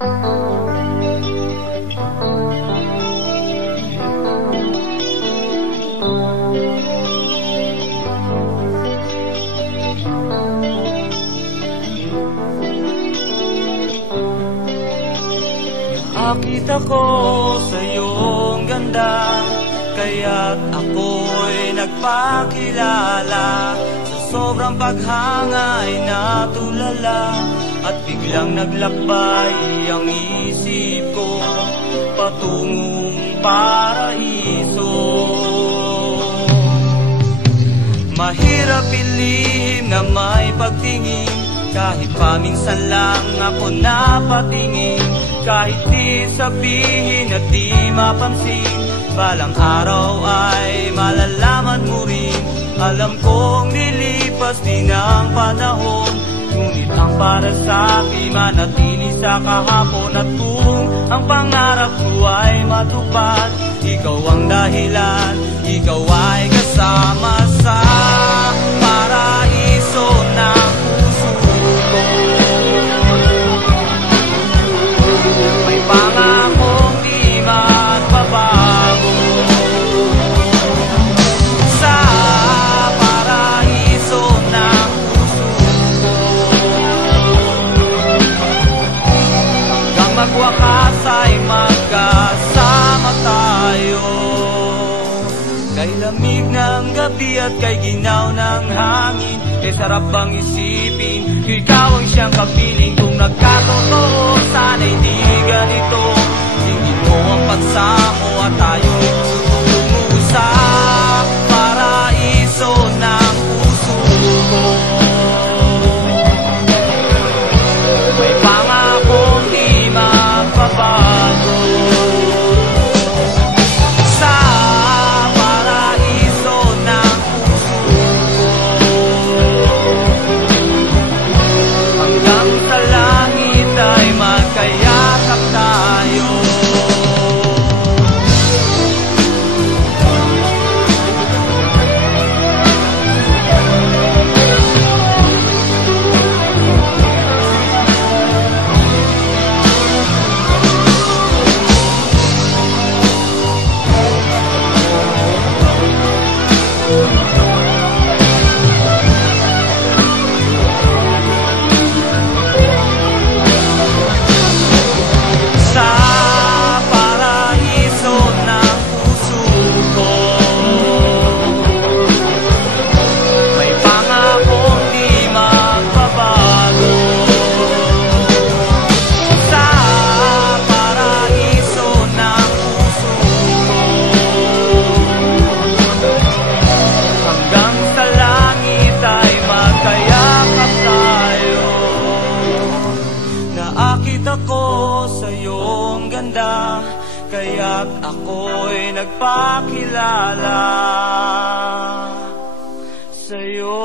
Nakita ko sa iyong ganda, kaya't ako'y nagpakilala. Sa sobrang paghanga'y natulala, at biglang naglakbay ang isip ko patungong paraiso. Mahirap ilihim na may pagtingin, kahit paminsan lang ako napatingin. Kahit di sabihin at di mapansin, balang araw ay malalaman mo rin. Alam kong lilipas din ang panahon, ngunit ang para sa akin manatili sa kahapon. At kung ang pangarap ko ay matupad, ikaw ang dahilan, ikaw ay kasama sa paraiso ng puso ko. May pangakong di magbabago, sa paraiso ng puso ko. Hanggang magwakas ay magkasama tayo. Kay lamig ng gabi at kay ginaw ng hangin, kay sarap bang isipin, ikaw ang siyang kapiling. Kung nagkatotoo, sana'y di ganito. Tingin mo ang pagsamo at tayo'y tutungo sa paraiso ng puso ko. May pangakong di magbabago, sa paraiso ng puso ko. Hanggang sa langit ay magkayakap tayo. Nakita ko sa iyong ganda, kaya't ako'y nagpakilala sa'yo.